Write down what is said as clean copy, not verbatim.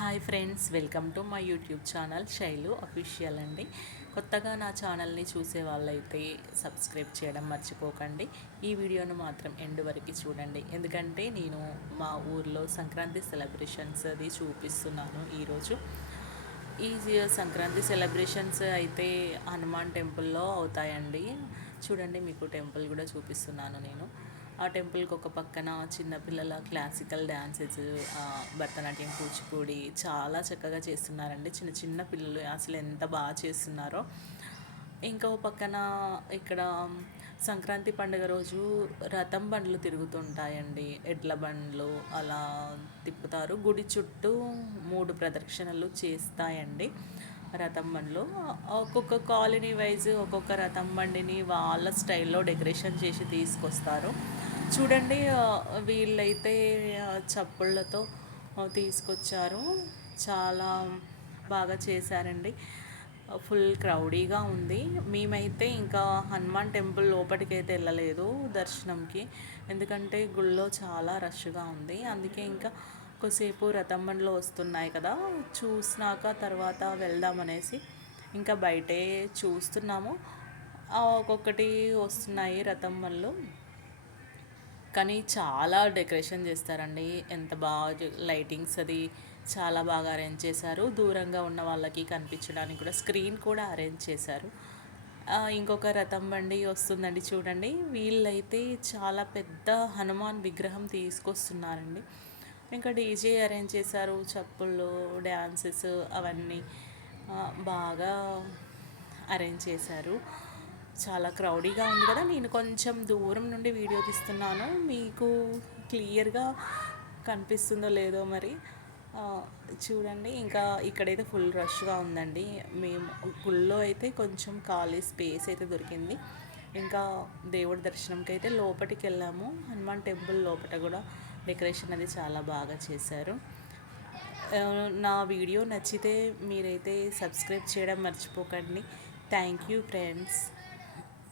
Hi friends, welcome to my YouTube channel Shailu official అండి. కొత్తగా నా ఛానల్ని చూసే వాళ్ళైతే సబ్స్క్రైబ్ చేయడం మర్చిపోకండి. ఈ వీడియోను మాత్రం ఎండ్ వరకు చూడండి, ఎందుకంటే నేను మా ఊర్లో సంక్రాంతి సెలబ్రేషన్స్ అది చూపిస్తున్నాను ఈరోజు. ఈ సంక్రాంతి సెలబ్రేషన్స్ అయితే హనుమాన్ టెంపుల్లో అవుతాయండి. చూడండి, మీకు టెంపుల్ కూడా చూపిస్తున్నాను నేను. ఆ టెంపుల్కి ఒక పక్కన చిన్నపిల్లల క్లాసికల్ డ్యాన్సెస్, భరతనాట్యం, కూచిపూడి చాలా చక్కగా చేస్తున్నారండి. చిన్న చిన్న పిల్లలు అసలు ఎంత బాగా చేస్తున్నారో. ఇంకో పక్కన ఇక్కడ సంక్రాంతి పండుగ రోజు రథం బండ్లు తిరుగుతుంటాయండి. ఎడ్ల బండ్లు అలా తిప్పుతారు. గుడి చుట్టూ 3 ప్రదక్షిణలు చేస్తాయండి రథం బండ్లు. ఒక్కొక్క కాలనీ వైజ్ ఒక్కొక్క రథం బండిని వాళ్ళ స్టైల్లో డెకరేషన్ చేసి తీసుకొస్తారు. చూడండి, వీళ్ళైతే చప్పుళ్ళతో తీసుకొచ్చారు. చాలా బాగా చేశారండి. ఫుల్ క్రౌడీగా ఉంది. మేమైతే ఇంకా హనుమాన్ టెంపుల్ లోపలికైతే వెళ్ళలేదు దర్శనంకి, ఎందుకంటే గుళ్ళో చాలా రష్గా ఉంది. అందుకే ఇంకా కొద్దిసేపు రథం బండ్లు వస్తున్నాయి కదా, చూసినాక తర్వాత వెళ్దామనేసి ఇంకా బయటే చూస్తున్నాము. ఒక్కొక్కటి వస్తున్నాయి రథం బండ్లు, కానీ చాలా డెకరేషన్ చేస్తారండి. ఎంత బాగా లైటింగ్స్ అది చాలా బాగా అరేంజ్ చేశారు. దూరంగా ఉన్న వాళ్ళకి కనిపించడానికి కూడా స్క్రీన్ కూడా అరేంజ్ చేశారు. ఇంకొక రథం బండి వస్తుందండి, చూడండి. వీళ్ళైతే చాలా పెద్ద హనుమాన్ విగ్రహం తీసుకొస్తున్నారండి. ఇంకా డీజే అరేంజ్ చేశారు, చప్పుళ్ళు, డ్యాన్సెస్ అవన్నీ బాగా అరేంజ్ చేశారు. చాలా క్రౌడీగా ఉంది కదా. నేను కొంచెం దూరం నుండి వీడియో తీస్తున్నాను, మీకు క్లియర్గా కనిపిస్తుందో లేదో మరి చూడండి. ఇంకా ఇక్కడైతే ఫుల్ రష్గా ఉందండి. మేము గుళ్ళో అయితే కొంచెం ఖాళీ స్పేస్ అయితే దొరికింది. ఇంకా దేవుడి దర్శనంకి అయితే లోపలికి వెళ్ళాము. హనుమాన్ టెంపుల్ లోపల కూడా డెకరేషన్ అది చాలా బాగా చేశారు. నా వీడియో నచ్చితే మీరైతే సబ్స్క్రైబ్ చేయడం మర్చిపోకండి. Thank you friends.